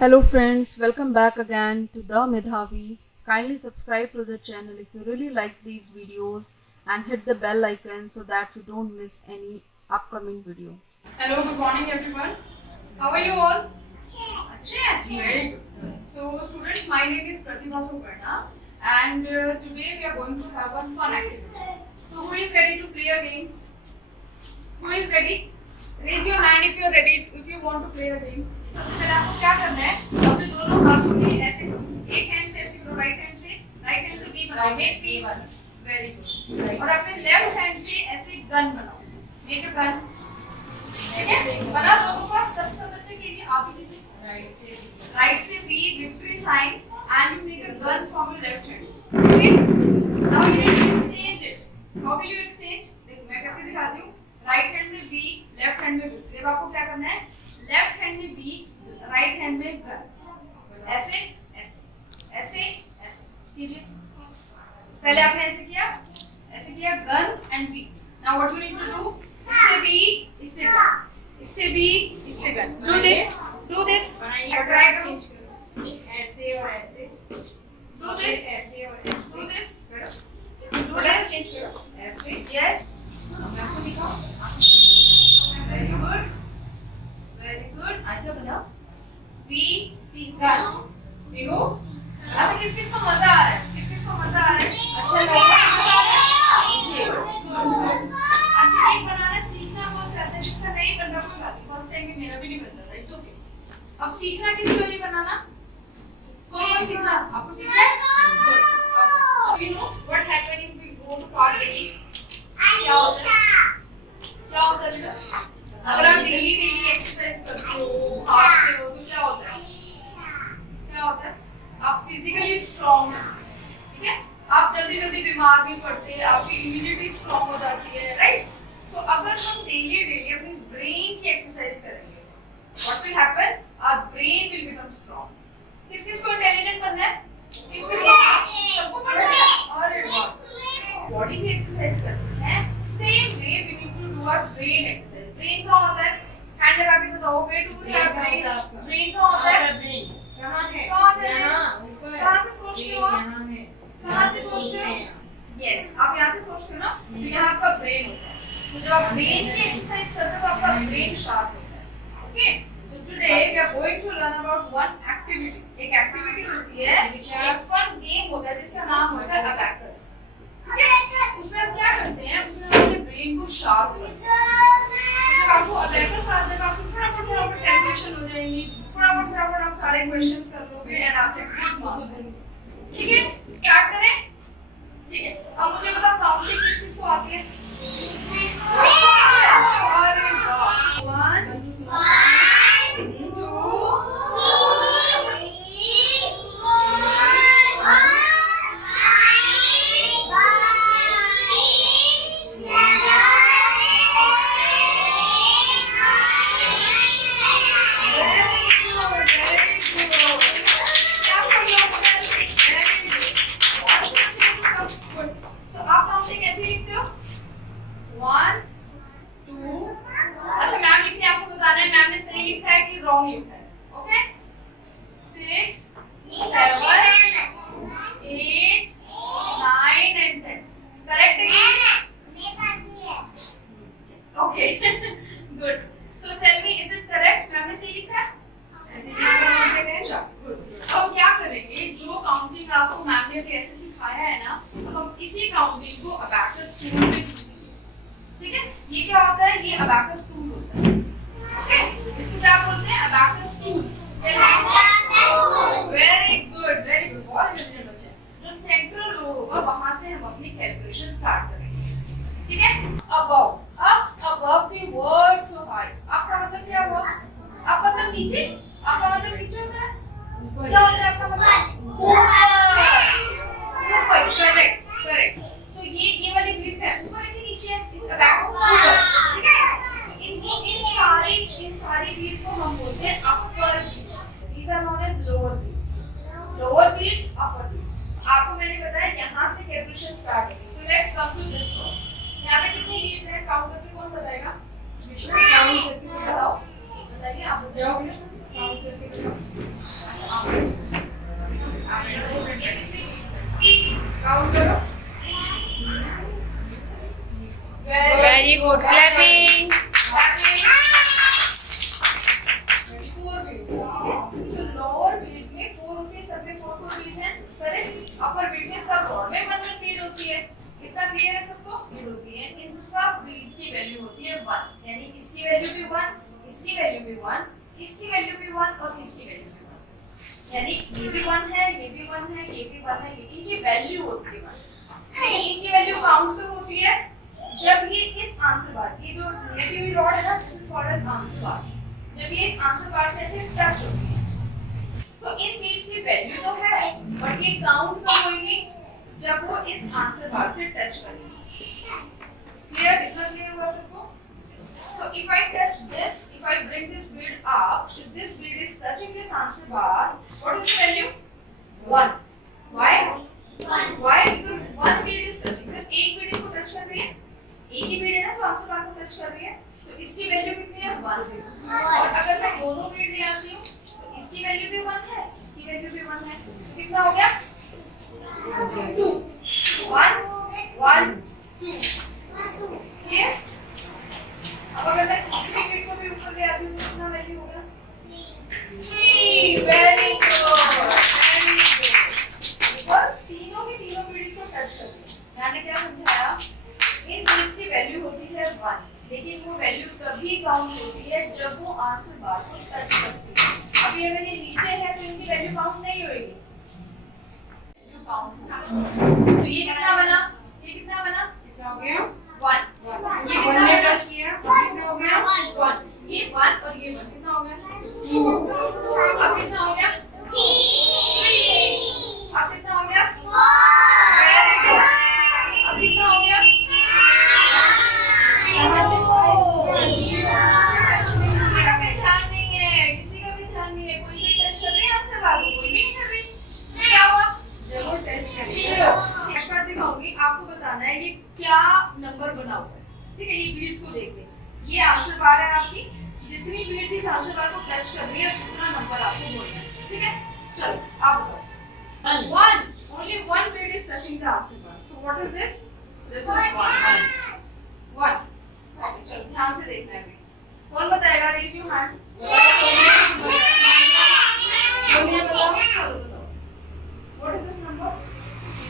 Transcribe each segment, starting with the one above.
Hello friends, welcome back again to the Medhaavi. Kindly subscribe to the channel if you really like these videos and hit the bell icon so that you don't miss any upcoming video. Hello, good morning everyone. How are you all? Very good. So students, my name is Pratibha Suparna and today we are going to have one fun activity. So who is ready to play a game? Who is ready? Raise your hand if you are ready, if you want to play a game. सबसे पहले आपको क्या करना है, अपने दोनों हाथों को ऐसे करो, एक हैंड से ऐसे करो, राइट हैंड से वी बनाओ, make V one, very good. और अपने लेफ्ट हैंड से ऐसे गन बनाओ, मेक अ गन, ठीक है? बना दोनों का, सब बच्चे के लिए आप ही कीजिए, राइट से V victory sign and you make a gun from your left hand, okay? Now you need to exchange it. How will you exchange? देखो मैं करके दिखाती हूँ। राइट हैंड में वी, लेफ्ट हैंड में विक्ट्री। अब आपको क्या करना है, लेफ्ट हैंड में बी, राइट हैंड में गन, ऐसे ऐसे ऐसे ऐसे कीजिए। पहले आपने ऐसे किया gun and V. Now what you need to do, इससे बी, इससे गन, इससे बी, इससे गन। डू दिस ट्राई करो, ऐसे और ऐसे, डू दिस, ऐसे और ऐसे, डू दिस, चेंज करो, ऐसे, यस, आपको दिखाओ, वेरी गुड, वेरी गुड। ऐसा बनाओ, वी गन, देखो, अच्छा किस को मजा आ रहा है, किस को मजा आ रहा है? अच्छा लग रहा है, अच्छा एक बनाना सीखना बहुत चाहते हैं, जिसका नहीं बन रहा कोई बात नहीं, फर्स्ट टाइम भी मेरा भी नहीं बनता था, इट्स ओके। अब सीखना किसको नहीं बनाना, कौन सीखना, आपको सीखना है, good. You know what happen if we go to part daily, क्या होता है बेटा? अगर आप डेली एक्सरसाइज करते हो, भागते हो, तो क्या होता है, आप फिजिकली स्ट्रांग हो, ठीक है? आप जल्दी बीमार नहीं पड़ते, आपकी इम्यूनिटी स्ट्रांग हो जाती है, राइट? सो अगर हम डेली अपनी ब्रेन की एक्सरसाइज करेंगे, what will happen, our brain will become strong. किसको इंटेलिजेंट बनना है, सबको बनना है, और बॉडी की एक्सरसाइज करते हैं, same way we need to do our brain exercise. Brain क्या होता है, हैंड लगा के बताओ, why do we have brain? Brain क्या होता है, कहाँ है? यहाँ ऊपर, कहाँ से सोचते हो आप? यहाँ है, कहाँ से सोचते हो? यस, आप यहाँ से सोचते हो ना, तो यहाँ आपका ब्रेन होता है। तो जब आप ब्रेन की एक्सरसाइज करते हो तो आपका ब्रेन शार्प होता है, okay? So today we are going to learn about one activity. एक एक्टिविटी होती है, एक फन गेम होता है जिसका नाम होता है अबैकस, ठीक है? उसमें हम क्या करते हैं, उसमें हम अपने ब्रेन को शार्प करते हैं। तो जब आपको अबैकस आ जाएगा, आपको फटाफट कैलकुलेशन हो जाएंगी, फटाफट आप सारे क्वेश्चंस कर लोगे एंड आपके गुड मार्क्स आएंगे, ठीक है? स्टार्ट करें, ठीक है? अब मुझे बताओ काउंटिंग किस को आती है? अरे वाह, 1 2 रॉन्ग लिखा है, ओके? 6 7 8 9 and 10 करेक्ट है? Okay good. So tell me, is it correct? मैंने सही लिखा है? ऐसे चलो, गुड। अब क्या करेंगे, जो काउंटिंग आपको मैम ने कैसे सिखाया है ना, अब हम इसी काउंटिंग को अबैकस टूल में सीखेंगे, ठीक है? ये क्या होता है, ये अबैकस टूल होता है, ओके? इसको क्या बोलते हैं, अबैकस टूल। वेरी गुड, बहुत इंटेलिजेंट बच्चे। जो सेंट्रल रो होगा वहां से हम अपनी कैलकुलेशन स्टार्ट करेंगे, ठीक है? Above, above the word so high, आपका मतलब क्या हुआ? आप मतलब नीचे, आपका मतलब नीचे होता है, क्या होता है आपका मतलब? ऊपर, करेक्ट। सो ये वाली ग्रिप है, ऊपर है कि नीचे है? इस अबैकस, ठीक है? इन सारी बीट्स को हम बोलते हैं upper beats. These are known as lower beats, upper beats. आपको मैंने बताया यहाँ से कैलकुलेशन स्टार्ट होगी। So let's come to this one. यहाँ पे कितनी बीट्स हैं, काउंट करके कौन बताएगा? काउंट करके बताओ, बताइए, आप बताओ, काउंट करके बताओ। Very good, clapping. Four beads. तो लोअर बीड्स में 4 होती है, सब में 4 बीड्स हैं, करेक्ट। अपर बीड में सब रॉड में 1 बीड होती है। इतना क्लियर है सबको? बीड होती है, इन सब बीड्स की वैल्यू होती है 1, यानी इसकी वैल्यू भी 1, इसकी वैल्यू भी 1, इसकी वैल्यू भी 1 और इसकी वैल्यू भी 1, यानी ये भी 1 है, ये भी 1 है, ये भी 1 है, ये इनकी वैल्यू होती है 1। लेकिन इनकी वैल्यू काउंट कब होती है? जब ये इस आंसर बार, ये जो नेगेटिव हुई रॉड है ना, this is called as answer bar, जब ये इस आंसर बार से ऐसे टच होती है, तो इन बीट्स की वैल्यू तो है, बट ये काउंट कब होगी? जब वो इस आंसर बार से टच करेगी। क्लियर? इतना क्लियर हुआ सबको? So if I touch this, if I bring this bead up, if this bead is touching this answer bar, what is the value? 1. Why? Why? Because one bead is touching. सिर्फ एक bead इसको touch कर रही है, एक ही bead है ना जो आंसर बार को टच कर रही है, तो इसकी वैल्यू कितनी है? 1। और अगर मैं दोनों bead ले आती हूँ, तो इसकी वैल्यू भी 1 है, इसकी वैल्यू भी 1 है, तो कितना हो गया? 2। 1 1 2। क्लियर? अब अगर मैं दूसरी बीट को भी ऊपर ले आती हूँ, तो कितना वैल्यू होगा? 3। Very good, very good. और तीनों की तीनों बीट्स को टच करती है। मैंने क्या समझाया? इन बीट्स की वैल्यू होती है 1, लेकिन वो वैल्यू तभी काउंट होती है जब वो आंसर बार को टच करती है। अभी अगर ये नीचे है तो इनकी वैल्यू काउंट नहीं होगी। वैल्यू काउंट, तो ये कितना बना? ये कितना बना? कितना हो गया? 1। ये वन कितना ने बना? टच किया, कितना हो गया? 1। ये 1 और ये 1 कितना हो गया? 2। अब कितना हो गया? 3। अब कितना हो गया? 4। अब कितना हो गया? किसी का भी ध्यान नहीं है, किसी का भी ध्यान नहीं है, कोई भी टच कर रही है आंसर बार को, कोई भी नहीं कर रही। क्या हुआ? जब वो टच करेगी 0। एक्सपर्ट दिखाऊंगी, आपको बताना है ये क्या नंबर बना हुआ है। ठीक है, ये बीड्स को देख के, ये आंसर बार है आपकी, जितनी बीड्स इस आंसर बार को टच कर रही है उतना नंबर आपको बोलना है। ठीक है, चलो आप बताओ। 1, only one bead is touching the answer bar, so what is this? This is 1। 1। Okay, चलो ध्यान से देखना है। कौन बताएगा? Raise your hand. सोनिया बताओ। चलो बताओ, what is this number?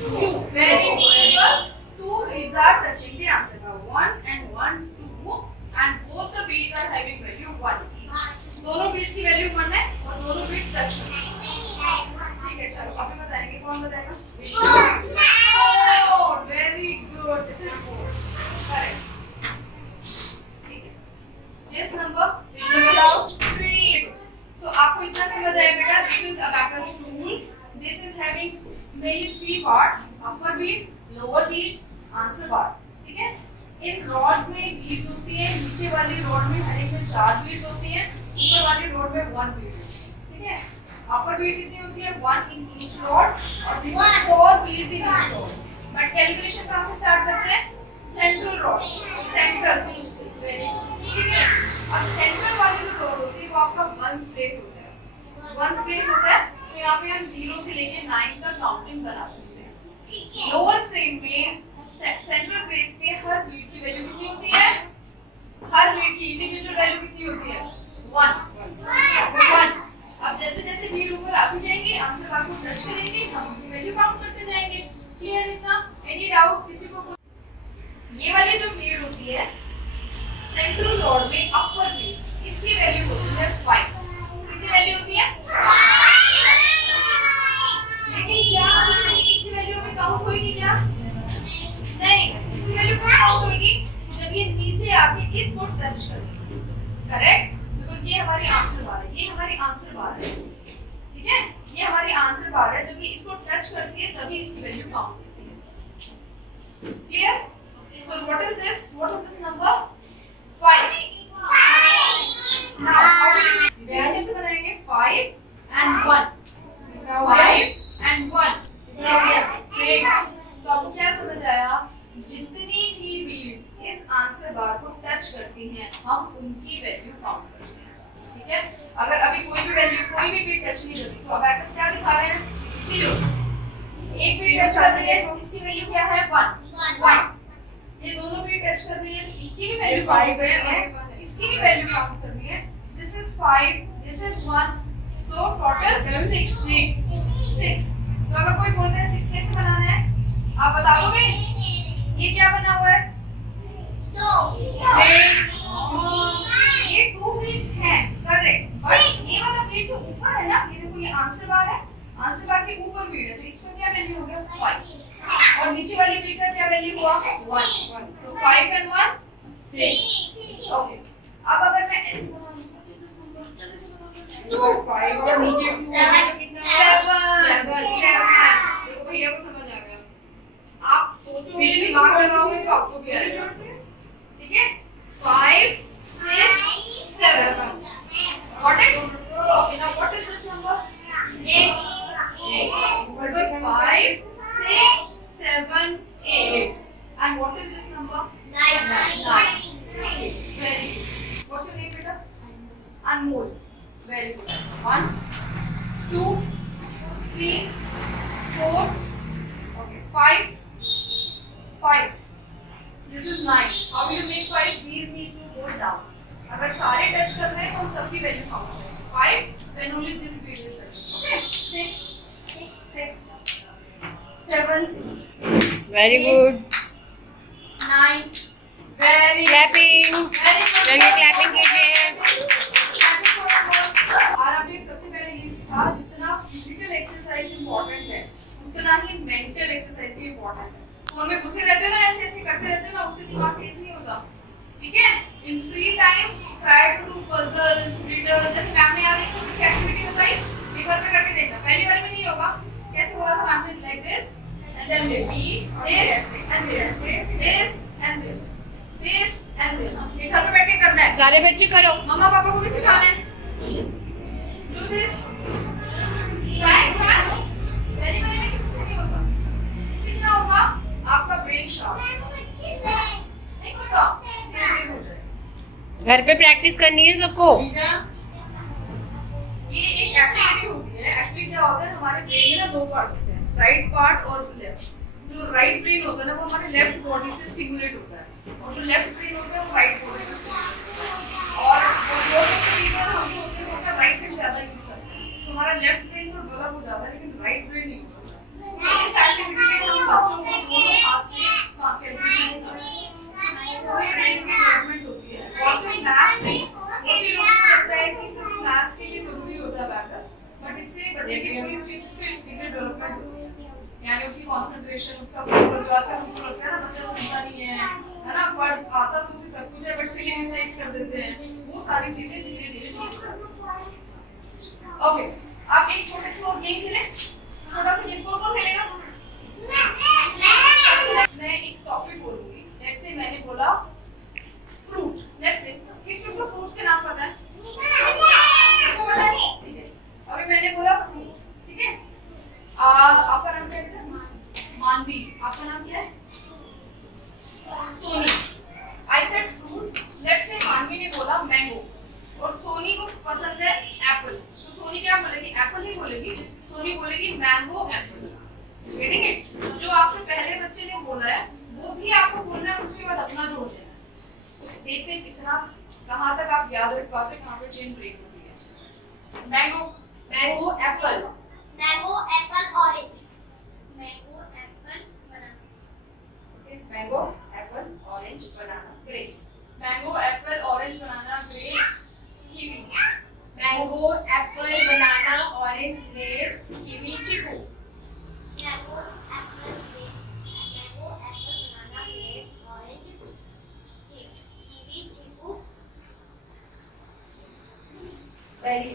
2। Very good, because 2 beads are touching the answer bar, 1 and 1 2, and both the beads are having value 1 each। दोनों beads की value 1 है और दोनों beads touch कर रही हैं। ठीक है, चलो अभी बताएंगे, कौन बताएगा? Oh, very good, this is 4, correct। ठीक है, this number is 3। So आपको इतना समझ आया बेटा, this is abacus tool, this is having mainly 3 parts, upper bead, lower beads, answer bar। ठीक है, इन रॉड्स में बीड्स होती है, नीचे वाली रॉड में हर एक में 4 बीड्स होती हैं, ऊपर वाली रॉड में 1 बीड। ठीक है, अपर बीड कितनी होती है? 1 इन ईच रॉड, और 4 beads in each rod. But calculation कहां से स्टार्ट करते हैं? सेंट्रल रॉड, सेंट्रल बीड से। Very good. ठीक है, अब सेंट्रल वाली जो रॉड होती है वो आपका 1 प्लेस होता है, 1 प्लेस होता है, तो यहाँ पे हम 0 से लेके 9 तक काउंटिंग बना सकते हैं। लोअर फ्रेम में सेंट्रल बेस पे हर बीट की वैल्यू कितनी होती है? हर बीट की इंडिविजुअल वैल्यू कितनी होती है? 1। अब जैसे जैसे बीट ऊपर आती जाएंगे, आंसर बार को टच करेंगे, हम उनकी वैल्यू काउंट करते जाएंगे। क्लियर इतना? एनी डाउट किसी को? ये वाली जो बीट होती है सेंट्रल रॉड में अपर बीट, इसकी वैल्यू होती है 5। कितनी वैल्यू होती है? लेकिन क्या इसकी वैल्यू में काउंट होगी क्या? नहीं, इसकी वैल्यू कब काउंट होगी? जब ये नीचे आके इसको टच करेगी। करेक्ट? बिकॉज़ ये हमारी आंसर बार है, ये हमारी आंसर बार है। ठीक है, ये हमारी आंसर बार है, जब ये इसको टच करती है तभी इसकी वैल्यू काउंट होती है। Clear? So what is this number? 5। Now how will you कैसे बनाएंगे? 5 and 1, 5 and 1, 6। तो आपको क्या समझ आया? जितनी भी बीट इस आंसर बार को टच करती हैं, हम उनकी वैल्यू काउंट करते हैं। ठीक है, अगर अभी कोई भी बीट टच नहीं करती, तो अबैकस क्या दिखा रहे हैं? 0। एक बीट टच कर रही है, इसकी वैल्यू क्या है? 1। ये दोनों बीट टच करनी है तो इसकी भी वैल्यू काउंट करनी है, इसकी भी वैल्यू काउंट करनी है। This is 5, this is 1, so total 6। तो अगर कोई बोलता है 6 कैसे बनाना है, आप बता दोगे? ये क्या बना हुआ है? ये 2 बीट्स हैं, करेक्ट। बट ये वाला बीट जो ऊपर है ना, ये देखो ये आंसर बार है, आंसर बार के ऊपर बीट है, तो इसका क्या वैल्यू हो गया? 5। और नीचे वाली बीट का क्या वैल्यू हुआ? 1। तो 5 and 1 6। ओके, अब अगर मैं ऐसे बनाऊं तो 5 और नीचे 2 तो कितना 7। देखो भैया को समझ आ गया। आप सोचोगे, दिमाग लगाओगे तो आपको भी आएगा। ठीक है, 5 6 7। Got it? Okay, now what is this number? 8. Because 5 6 7 8. And what is this number? 9. Very good. What's your name, beta? Anmol. Very good. 1 2 3 4. Okay, 5. This is 9. How do you make 5? These need to go down. अगर सारे touch कर रहे हैं तो हम सबकी value count करेंगे। 5 when only this beat is touching. Okay, 6 7 Very 8, good. 9 very Clapping. very good। चलिए clapping कीजिए। और आपने सबसे पहले ये सीखा, जितना फिजिकल एक्सरसाइज इम्पोर्टेंट है उतना ही मेंटल एक्सरसाइज भी इम्पोर्टेंट है। फोन में घुसे रहते हो ना, ऐसे ऐसे करते रहते हो ना, उससे दिमाग तेज नहीं होता। ठीक है, in free time try to do puzzles, riddle. जैसे मैम ने आज एक छोटी सी एक्टिविटी बताई, ये घर पे करके देखना। पहली बार में नहीं होगा। कैसे बोला था मैम ने? Like this and then this and this, this and this, this and this. ये घर पे बैठ के करना है। सारे बच्चे करो। मम्मा पापा को भी सिखाना है। Do this, try. पहली बार में किसी से नहीं होगा। इससे क्या होगा? आपका ब्रेन शार्प नहीं होगा, तेज हो जाएगा। घर पे प्रैक्टिस करनी है सबको। ये एक एक्टिविटी होती है। एक्चुअली क्या होता है, हमारे ब्रेन में ना 2 पार्ट होते हैं, राइट पार्ट और लेफ्ट। जो राइट ब्रेन होता है ना, वो हमारे लेफ्ट बॉडी से स्टिमुलेट होता है, और जो लेफ्ट ब्रेन होता है वो राइट बॉडी से स्टिमुलेट होता है। और वो सब चीजें हम जो होते हैं वो अपना राइट हैंड ज्यादा यूज करते हैं, तो हमारा लेफ्ट ब्रेन तो डेवलप हो जाता है, लेकिन राइट ब्रेन नहीं होता। तो इस एक्टिविटी में हम बच्चों को दोनों हाथ से कैलकुलेशन सिखाते हैं, पूरे ब्रेन की डेवलपमेंट होती है। और सिर्फ मैथ्स नहीं, काफी लोगों को लगता है कि सिर्फ मैथ्स के लिए जरूरी होता है अबैकस, बट इससे बच्चे की पूरी 360 डिग्री डेवलपमेंट होती है। यानी उसकी कंसंट्रेशन, उसका फोकस, जो आजकल हमको लगता है ना बच्चा सुनता नहीं है ना, पढ़ आता तो उसे सब कुछ है बट सिली मिस्टेक्स कर देते हैं, वो सारी चीजें धीरे धीरे ठीक हो जाती हैं। ओके, आप एक छोटे से और गेम खेलें। छोटा सा गेम कौन खेलेगा? मैं एक टॉपिक बोलूंगी। लेट्स से मैंने बोला फ्रूट। लेट्स से किस किस को फ्रूट्स के नाम पता है? सबको पता है? ठीक है, अभी मैंने बोला फ्रूट। ठीक है, आपका नाम क्या है? मानवी। आपका नाम क्या है? Soni. I said fruit. Let's say Manvi ने बोला मैंगो, और सोनी को पसंद है एप्पल, तो सोनी क्या बोलेगी? एप्पल नहीं बोलेगी, सोनी बोलेगी मैंगो एप्पल। Getting it? जो आपसे पहले बच्चे ने बोला है वो भी आपको बोलना है, उसके बाद अपना जोड़ देना है। देखते हैं कितना, कहाँ तक आप याद रख पाते, कहाँ पे चेन ब्रेक होती है। Mango, mango apple, mango apple orange, mango apple banana, mango apple orange banana grapes, mango apple orange banana grapes, kiwi, mango apple banana orange grapes kiwi chikoo, mango apple banana grape orange kiwi chikoo, berry,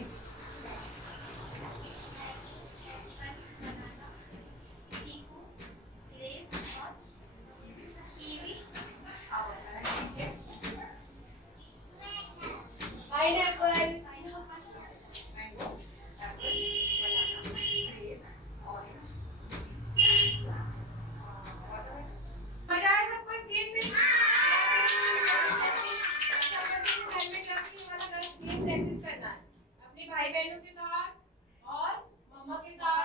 chikoo, grapes और kiwi, pineapple, pineapple, mango apple banana grapes orange. मजा आया सबको इस game में? घर में जाके ये वाला गेम प्रैक्टिस करना है अपने भाई बहनों के साथ और मम्मा के साथ।